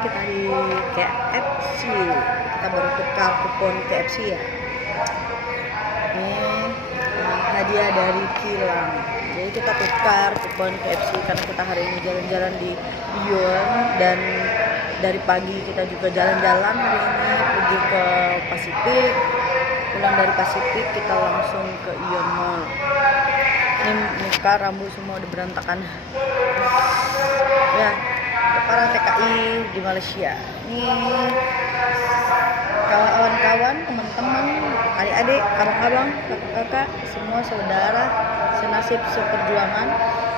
kita di KFC. Kita baru tukar kupon KFC ya. Ini hadiah dari Kilang. Jadi kita tukar kupon KFC karena kita hari ini jalan-jalan di Ion, dan dari pagi kita juga jalan-jalan hari ini pergi ke Pasifik. Pulang dari Pasifik kita langsung ke Ion Mall. Ini muka rambut semua udah berantakan ya, para TKI di Malaysia. Ini kawan-kawan, teman-teman, adik-adik, abang-abang, kakak-kakak, semua saudara senasib seperjuangan,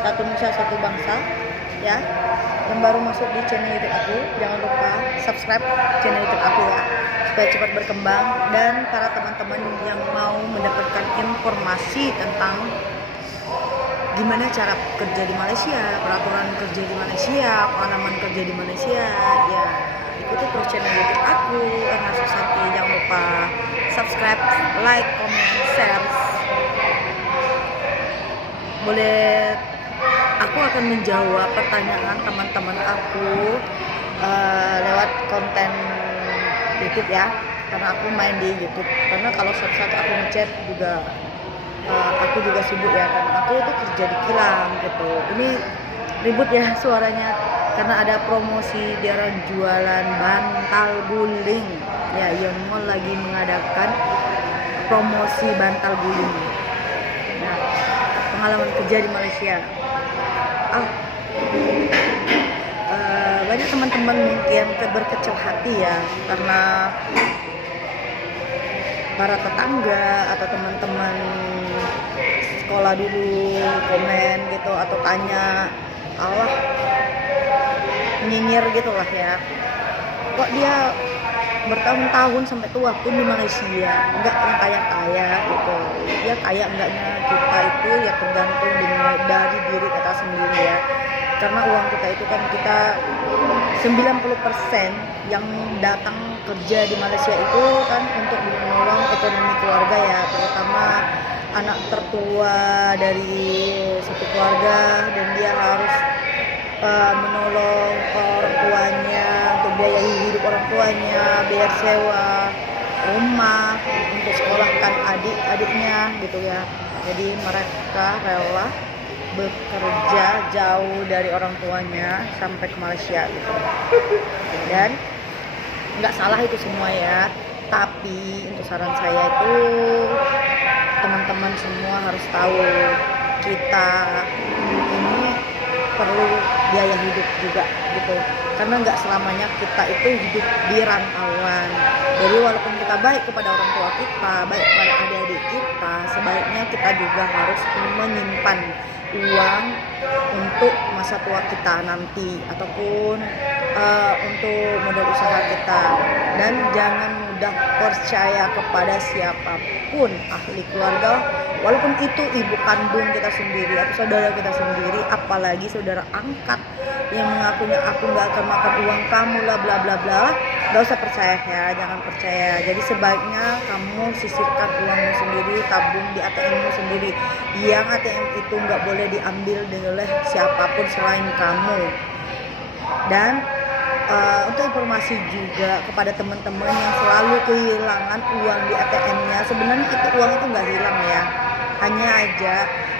satu nusa satu bangsa ya. Yang baru masuk di channel YouTube aku, jangan lupa subscribe channel YouTube aku ya, supaya cepat berkembang. Dan para teman-teman yang mau mendapatkan informasi tentang gimana cara kerja di Malaysia, peraturan kerja di Malaysia, pengalaman kerja di Malaysia, ya ikuti terus channel YouTube aku, Erna Susanti. Jangan lupa subscribe, like, comment, share. Boleh, aku akan menjawab pertanyaan teman-teman aku lewat konten YouTube ya, karena aku main di YouTube. Karena kalau satu-satu aku ngechat juga aku juga sibuk ya, karena aku itu kerja di Kilang gitu. Ini ribut ya suaranya karena ada promosi, dia orang jualan bantal guling ya. Ion Mall lagi mengadakan promosi bantal guling. Nah, pengalaman kerja di Malaysia. Banyak teman-teman mungkin berkecil hati ya, karena para tetangga atau teman-teman sekolah dulu komen gitu atau tanya, Allah nyinyir gitulah ya, kok dia bertahun-tahun sampai tua pun di Malaysia nggak yang kaya-kaya gitu. Dia kaya enggaknya kita itu ya tergantung dari diri kita sendiri ya, karena uang kita itu kan kita 90% yang datang kerja di Malaysia itu kan untuk menolong ekonomi keluarga ya, terutama anak tertua dari satu keluarga, dan dia harus menolong orang tuanya untuk biaya hidup orang tuanya, biaya sewa rumah, untuk sekolahkan adik-adiknya gitu ya. Jadi mereka rela bekerja jauh dari orang tuanya sampai ke Malaysia gitu. Dan nggak salah itu semua ya, tapi untuk saran saya itu teman-teman semua harus tahu, kita ini perlu biaya hidup juga gitu, karena nggak selamanya kita itu hidup di rantauan. Jadi walaupun kita baik kepada orang tua kita, baik kepada adik-adik kita, sebaiknya kita juga harus menyimpan uang untuk masa tua kita nanti, ataupun untuk modal usaha kita. Dan jangan mudah percaya kepada siapapun ahli keluarga, walaupun itu ibu kandung kita sendiri atau saudara kita sendiri, apalagi saudara angkat yang mengakunya aku nggak akan makan uang kamu lah bla bla bla. Nggak usah percaya ya, jangan percaya. Jadi sebaiknya kamu sisihkan uangmu sendiri, tabung di ATM-mu sendiri. Yang ATM itu nggak boleh diambil oleh siapapun selain kamu. Dan untuk informasi juga kepada teman-teman yang selalu kehilangan uang di ATM-nya, sebenarnya itu uang itu nggak hilang ya, hanya aja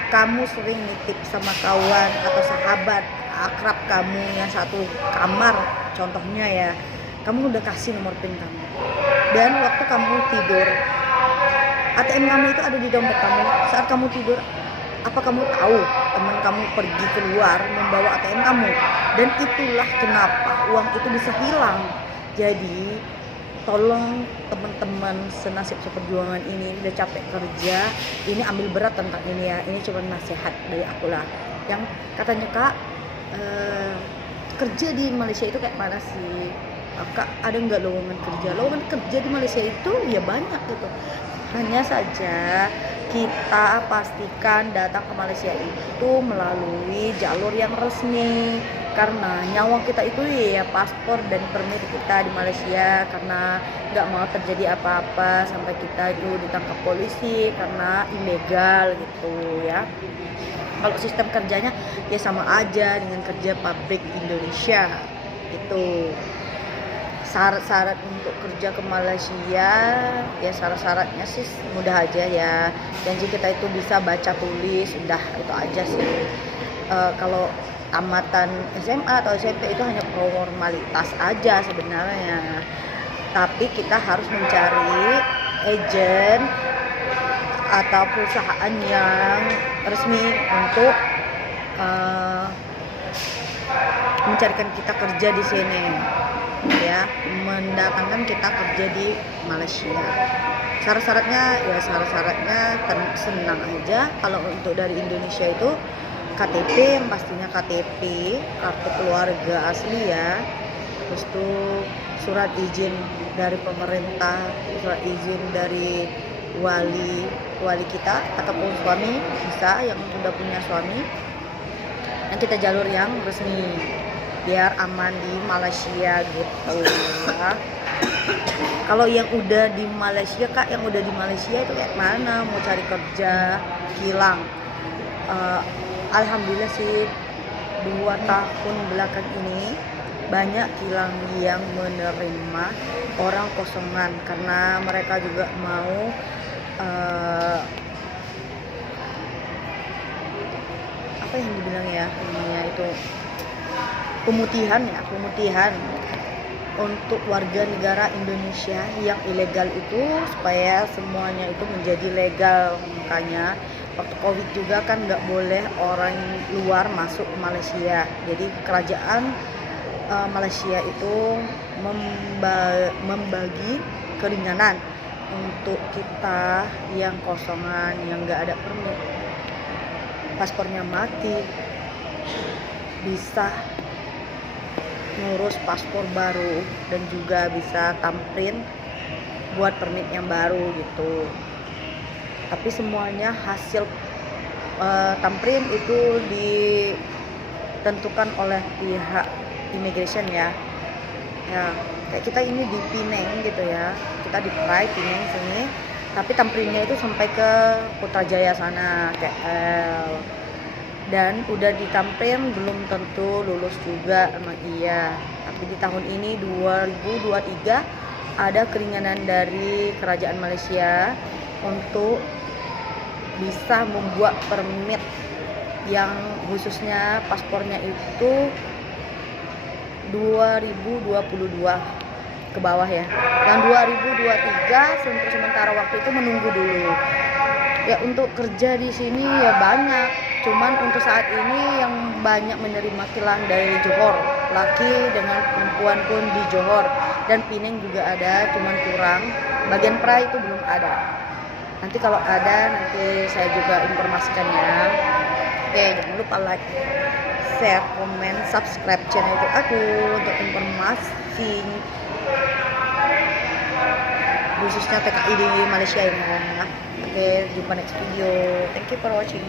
kamu sering nitip sama kawan atau sahabat akrab kamu yang satu kamar contohnya ya, kamu udah kasih nomor PIN kamu, dan waktu kamu tidur ATM kamu itu ada di dompet kamu. Saat kamu tidur, apa kamu tahu teman kamu pergi keluar membawa ATM kamu? Dan itulah kenapa uang itu bisa hilang. Jadi tolong teman-teman senasib seperjuangan ini, udah capek kerja, ini ambil berat tentang ini ya. Ini cuma nasihat dari aku lah. Yang katanya, Kak, kerja di Malaysia itu kayak mana sih? Kak, ada nggak lowongan kerja? Lowongan kerja di Malaysia itu ya banyak gitu. Hanya saja kita pastikan datang ke Malaysia itu melalui jalur yang resmi, karena nyawa kita itu ya paspor dan permit kita di Malaysia, karena nggak mau terjadi apa-apa sampai kita itu ditangkap polisi karena ilegal gitu ya. Kalau sistem kerjanya ya sama aja dengan kerja pabrik Indonesia itu. syarat-syarat untuk kerja ke Malaysia ya, syarat-syaratnya sih mudah aja ya, janji kita itu bisa baca tulis, udah itu aja sih. Kalau tamatan SMA atau SMP itu hanya formalitas aja sebenarnya, tapi kita harus mencari agen atau perusahaan yang resmi untuk mencarikan kita kerja di sini ya, mendatangkan kita kerja di Malaysia. Syarat-syaratnya senang aja. Kalau untuk dari Indonesia itu KTP, yang pastinya KTP, kartu keluarga asli ya, terus tuh surat izin dari pemerintah, surat izin dari wali kita ataupun suami, bisa yang sudah punya suami. Dan kita jalur yang resmi biar aman di Malaysia gitu ya. Kalau yang udah di Malaysia Kak, yang udah di Malaysia itu kayak mana mau cari kerja kilang? Alhamdulillah sih 2 tahun belakang ini banyak kilang yang menerima orang kosongan karena mereka juga mau apa yang dibilang ya namanya itu pemutihan untuk warga negara Indonesia yang ilegal itu supaya semuanya itu menjadi legal. Makanya waktu Covid juga kan nggak boleh orang luar masuk ke Malaysia, jadi kerajaan Malaysia itu membagi keringanan untuk kita yang kosongan, yang nggak ada permit, paspornya mati, bisa ngurus paspor baru dan juga bisa tamprint buat permit yang baru gitu. Tapi semuanya hasil tamprint itu ditentukan oleh pihak immigration ya. Kayak kita ini di Penang gitu ya, kita di Pride Penang sini, tapi tamprintnya itu sampai ke Putrajaya sana, KL. Dan udah ditamprint belum tentu lulus juga, emang iya. Tapi di tahun ini 2023 ada keringanan dari kerajaan Malaysia untuk bisa membuat permit yang khususnya paspornya itu 2022 ke bawah ya. Yang 2023 untuk sementara waktu itu menunggu dulu. Ya untuk kerja di sini ya banyak, cuman untuk saat ini yang banyak menerima kilang dari Johor, laki dengan perempuan pun di Johor, dan Penang juga ada, cuman kurang. Bagian Pra itu belum ada. Nanti kalau ada nanti saya juga informasikan ya. Oke, jangan lupa like, share, komen, subscribe channel YouTube aku untuk informasi khususnya TKI di Malaysia ya. Oke, jumpa next video. Thank you for watching.